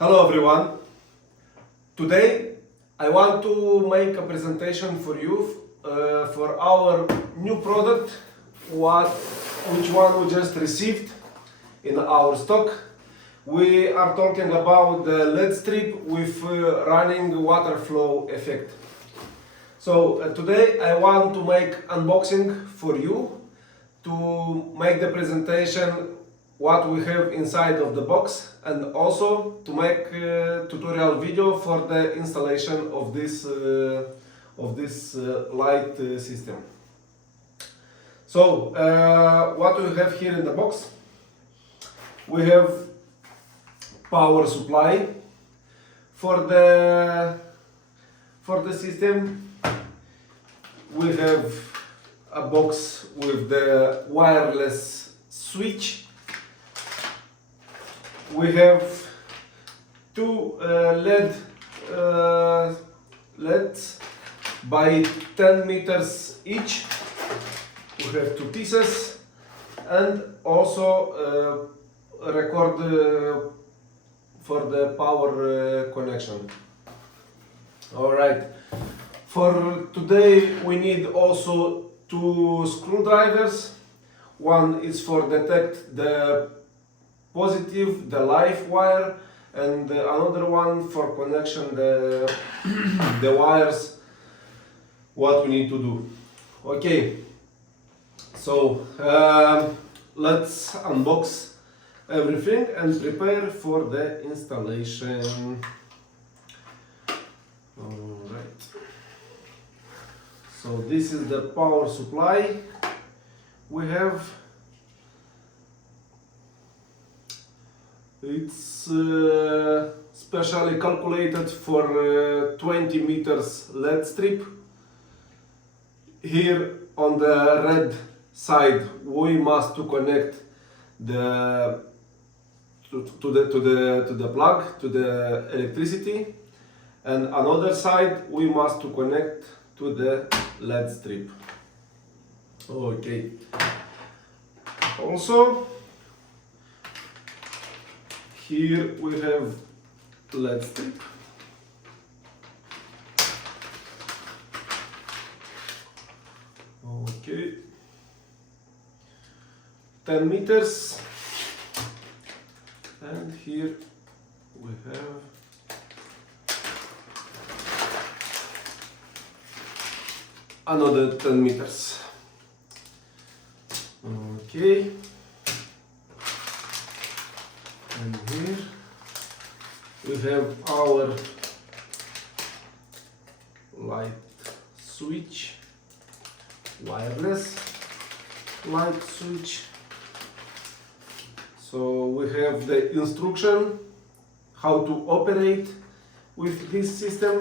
Hello everyone. Today I want to make a presentation for you for our new product which one we just received in our stock. We are talking about the LED strip with running water flow effect. So today I want to make unboxing for you to make the presentation what we have inside of the box and also to make a tutorial video for the installation of this light system. So what we have here in the box, we have power supply for the system. We have a box with the wireless switch. We have two LEDs by 10 meters each. We have two pieces and also a record for the power connection. Alright, for today we need also two screwdrivers. One is for detect the positive, the live wire, and another one for connection the the wires what we need to do. Okay, so let's unbox everything and prepare for the installation. Alright, so this is the power supply. We have it's specially calculated for 20 meters LED strip. Here on the red side we must to connect the to the plug, to the electricity, and another side we must to connect to the LED strip. Okay. Also here we have LED strip. Okay. 10 meters. And here we have another 10 meters. Okay. And here we have our light switch, wireless light switch. So we have the instruction how to operate with this system.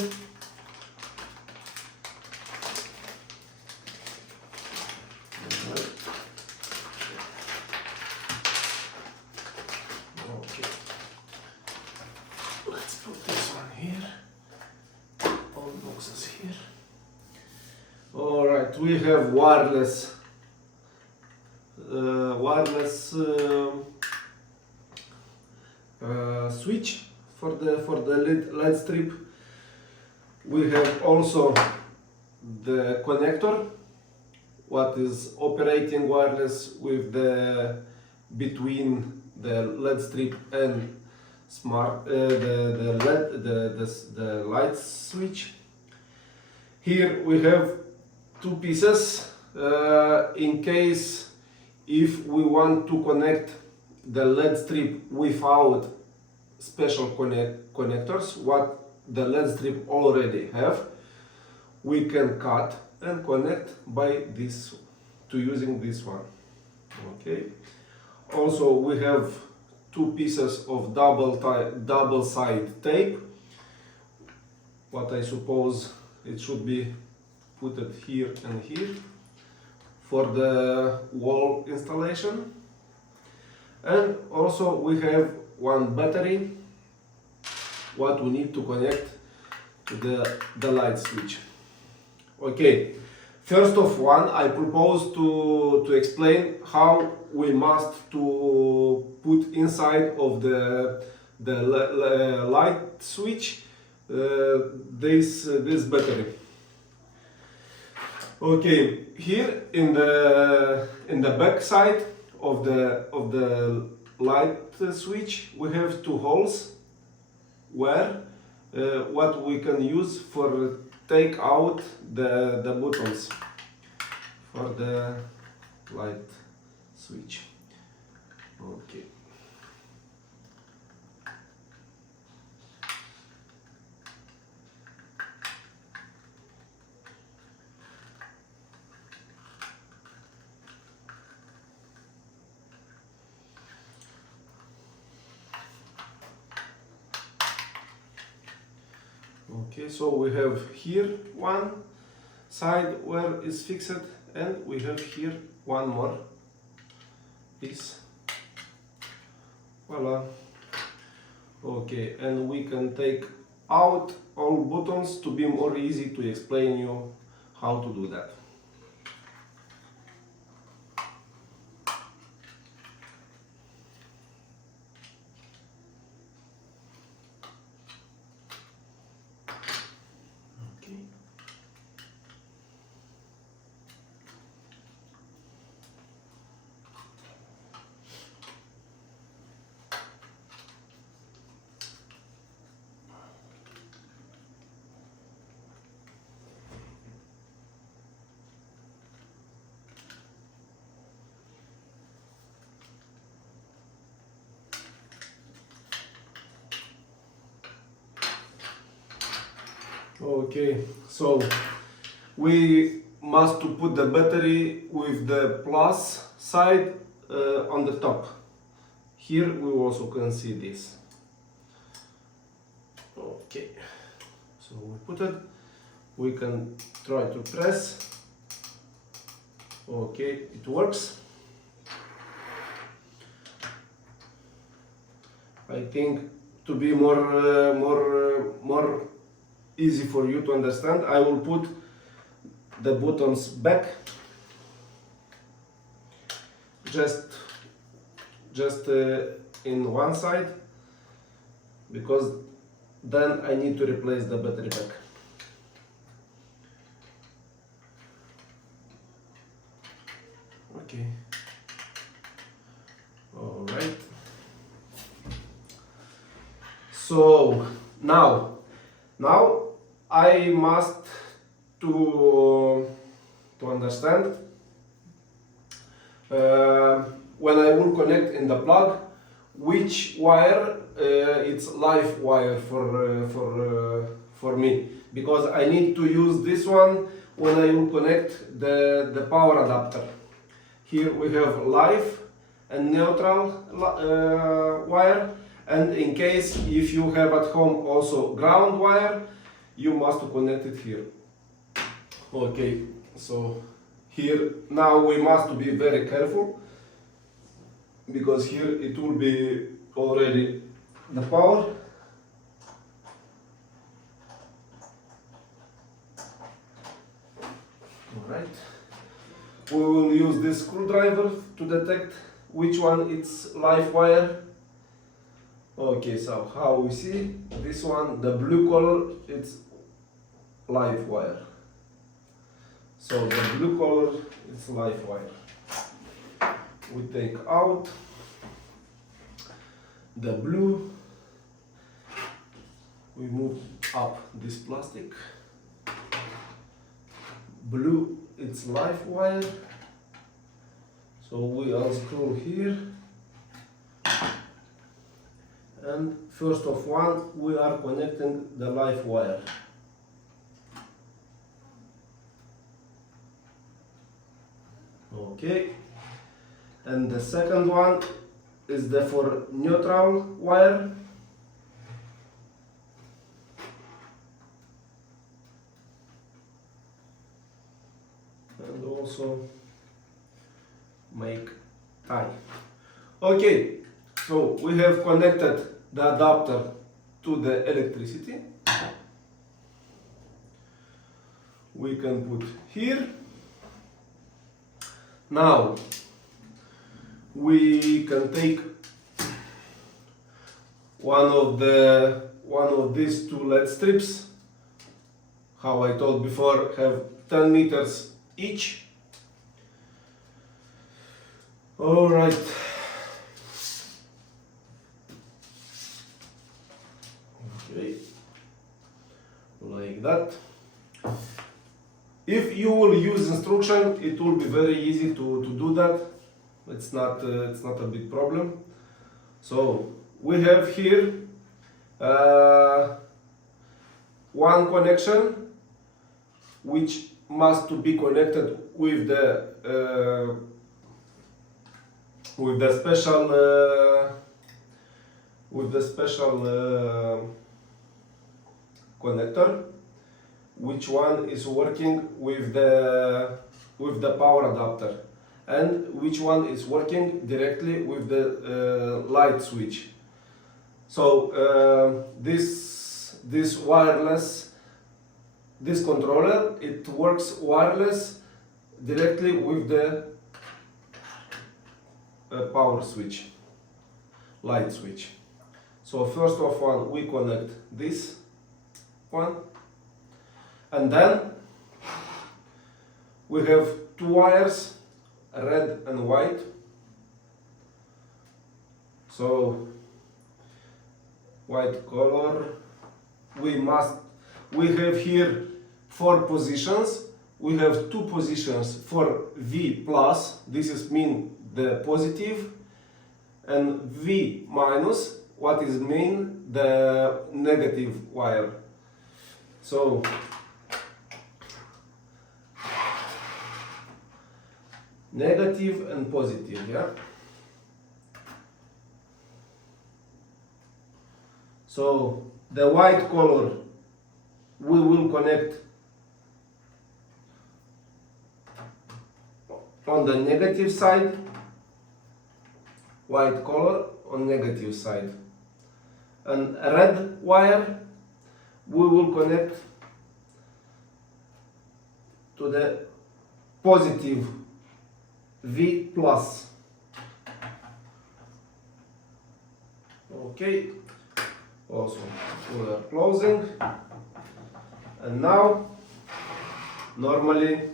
Let's put this one here, all boxes here. Alright, we have wireless switch for the LED strip. We have also the connector what is operating wireless with the between the LED strip and the light switch. Here we have two pieces in case if we want to connect the LED strip without special connectors what the LED strip already have, we can cut and connect by this using this one. Okay. Also we have two pieces of double side tape. What I suppose it should be put it here and here for the wall installation. And also we have one battery what we need to connect to the light switch. Okay, first of one I propose to explain how we must to put inside of the the light switch this battery. Okay, here in the back side of the light switch we have two holes where what we can use for take out the buttons for the light switch. Okay. Okay, so we have here one side where it's fixed, and we have here one more. This, voila. Okay, and we can take out all buttons to be more easy to explain you how to do that. Okay, so we must to put the battery with the plus side on the top. Here we also can see this. Okay, so we put it, we can try to press. Okay, it works. I think to be more easy for you to understand, I will put the buttons back, just in one side, because then I need to replace the battery back. Okay. All right. So now I must to understand when I will connect in the plug which wire it's live wire for me, because I need to use this one when I will connect the power adapter. Here we have live and neutral wire, and in case if you have at home also ground wire, you must connect it here. Okay, so here now we must be very careful, because here it will be already the power. Alright, we will use this screwdriver to detect which one it's live wire. Okay, so how we see this one, the blue color, it's live wire. So the blue color is live wire. We take out the blue, we move up this plastic. Blue, it's live wire. So we unscrew here. And first of one, we are connecting the live wire. Okay, and the second one is the for neutral wire. And also make tie. Okay, so we have connected the adapter to the electricity. We can put here. Now we can take one of these two LED strips, how I told before, have 10 meters each. All right. Okay. Like that. If you will use instruction, it will be very easy to do that. It's not a big problem. So we have here one connection which must to be connected with the special connector, which one is working with the power adapter, and which one is working directly with the light switch. So this wireless, this controller, it works wireless directly with the power switch, light switch. So first of all, we connect this one, and then we have two wires, red and white. So white color, we have here 4 positions. We have 2 positions for V plus, this is mean the positive, and V minus, what is mean the negative wire. So negative and positive, yeah. So the white color we will connect on the negative side, white color on negative side, and red wire we will connect to the positive V plus. Okay, also we are closing, and now normally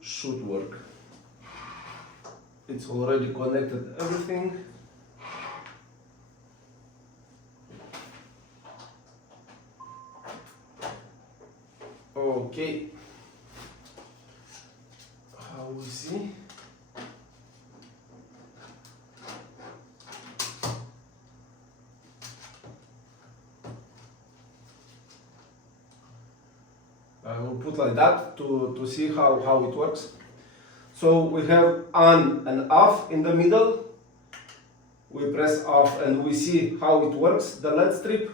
should work. It's already connected everything. Okay, how we see? I will put like that to see how it works. So we have on and off in the middle. We press off and we see how it works, the LED strip.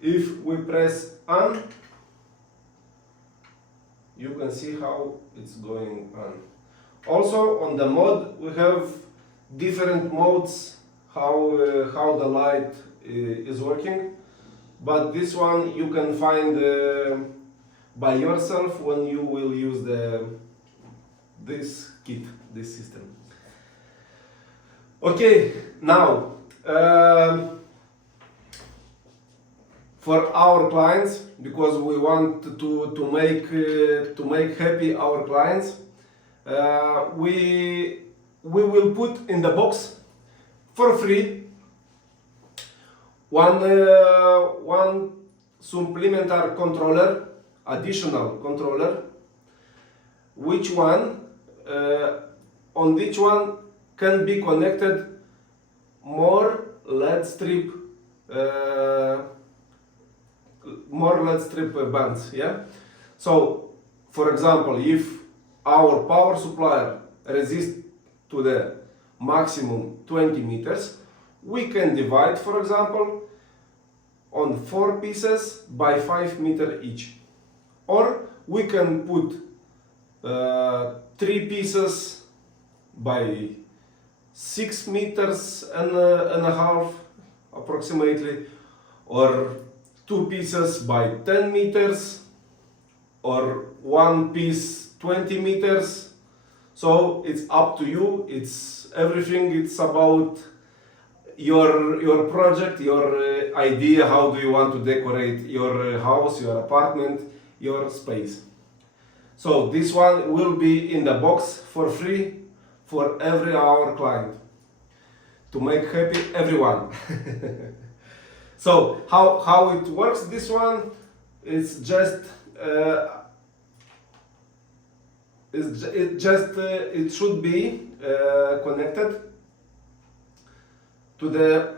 If we press on, you can see how it's going on. Also on the mode we have different modes how the light is working, but this one you can find by yourself when you will use this kit, this system. Okay, now for our clients, because we want to make happy our clients, we will put in the box for free one supplementary controller, additional controller, which one on which one can be connected more LED strip bands, yeah. So for example, if our power supplier resists to the maximum 20 meters, we can divide, for example, on 4 pieces by 5 meters each, or we can put 3 pieces by 6 meters and a half approximately, or 2 pieces by 10 meters, or 1 piece 20 meters. So it's up to you. It's everything. It's about your project, your idea. How do you want to decorate your house, your apartment, your space? So this one will be in the box for free for every our client to make happy everyone. So how it works? This one is just it should be connected to the,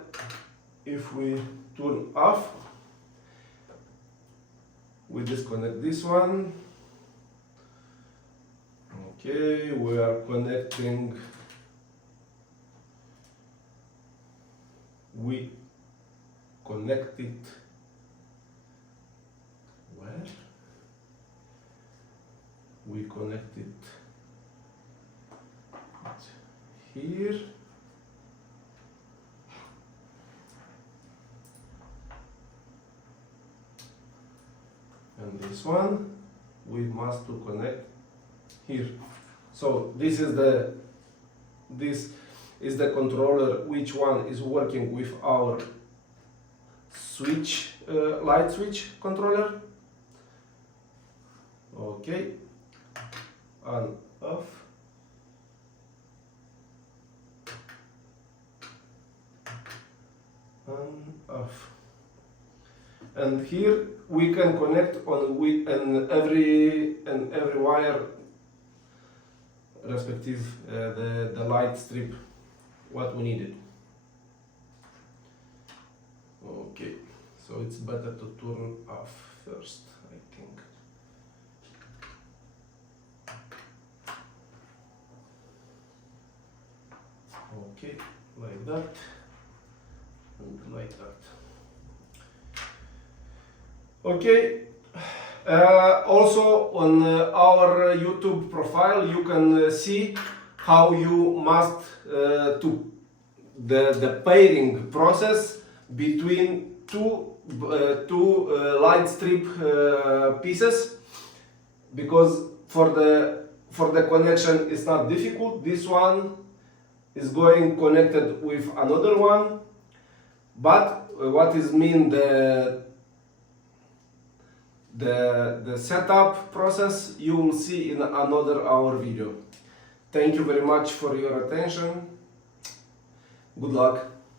if we turn off, we disconnect this one. Okay, we are connecting. We connect it where? We connect it here. And this one we must to connect here. So this is the controller, which one is working with our switch, light switch controller. Okay, on, off. On, off. And here we can connect on every wire respective the light strip what we needed. Okay, so it's better to turn off first, I think. Okay, like that and like that. Okay. Also on our YouTube profile you can see how you must to the pairing process between two light strip pieces, because for the connection it's not difficult. This one is going connected with another one, but what is mean the setup process you will see in another hour video. Thank you very much for your attention. Good luck.